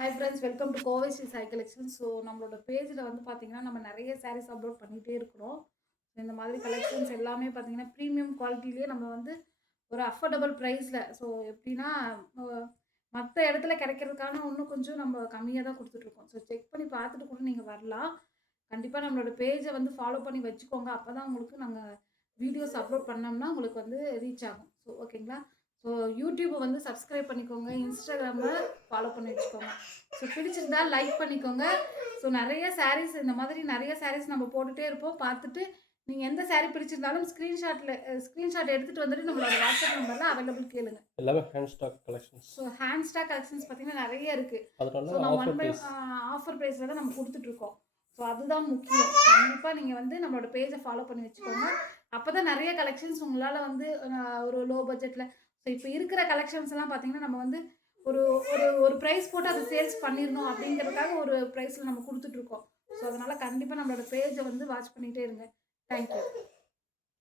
Hi friends, welcome to Kovai Sri Sai collection. So நம்மளோட பேஜில் வந்து பார்த்தீங்கன்னா நம்ம நிறைய சாரீஸ் அப்லோட் பண்ணிகிட்டே இருக்கிறோம். இந்த மாதிரி கலெக்ஷன்ஸ் எல்லாமே பார்த்தீங்கன்னா ப்ரீமியம் குவாலிட்டிலேயே நம்ம வந்து ஒரு அஃபோர்டபுள் ப்ரைஸில். ஸோ எப்படின்னா மற்ற இடத்துல கிடைக்கிறதுக்கான இன்னும் கொஞ்சம் நம்ம கம்மியாக தான் கொடுத்துட்ருக்கோம். ஸோ செக் பண்ணி பார்த்துட்டு கூட நீங்கள் வரலாம். கண்டிப்பாக நம்மளோட பேஜை வந்து ஃபாலோ பண்ணி வச்சுக்கோங்க. அப்போ தான் உங்களுக்கு நாங்கள் வீடியோஸ் அப்லோட் பண்ணோம்னா உங்களுக்கு வந்து ரீச் ஆகும். ஸோ ஓகேங்களா? ஸோ யூடியூப்பை வந்து சப்ஸ்கிரைப் பண்ணிக்கோங்க. இன்ஸ்டாகிராமில் ஃபாலோ பண்ணி வச்சுக்கோங்க. ஸோ பிடிச்சிருந்தா லைக் பண்ணிக்கோங்க. ஸோ நிறைய சாரீஸ் இந்த மாதிரி நிறைய சாரீஸ் நம்ம போட்டுகிட்டே இருப்போம். பார்த்துட்டு நீங்கள் எந்த சாரீ பிடிச்சிருந்தாலும் ஸ்க்ரீன்ஷாட் எடுத்துகிட்டு வந்துட்டு நம்மளோட வாட்ஸ்அப் நம்பரில் அவைலபிள் கேளுங்க. எல்லாமே hand stock collections. So hand stock collections பார்த்தீங்கன்னா நிறைய இருக்குது. அதனால ஸோ நம்ம ஆஃபர் பிரைஸ். ஆஃபர் ப்ரைஸில் தான் நம்ம கொடுத்துட்ருக்கோம். ஸோ அதுதான் முக்கியம். கண்டிப்பாக நீங்கள் வந்து நம்மளோட பேஜை ஃபாலோ பண்ணி வச்சுக்கோங்க. அப்போ தான் நிறைய கலெக்ஷன்ஸ் உங்களால் வந்து ஒரு லோ பட்ஜெட்டில். ஸோ இப்போ இருக்கிற கலெக்ஷன்ஸ்லாம் பார்த்தீங்கன்னா நம்ம வந்து ஒரு ஒரு ஒரு ப்ரைஸ் போட்டு அதை சேல்ஸ் பண்ணிடணும் அப்படிங்கிறதுக்காக ஒரு ப்ரைஸில் நம்ம கொடுத்துட்ருக்கோம். ஸோ அதனால் கண்டிப்பாக நம்மளோட பேஜை வந்து வாட்ச் பண்ணிகிட்டே இருங்க. தேங்க்யூ.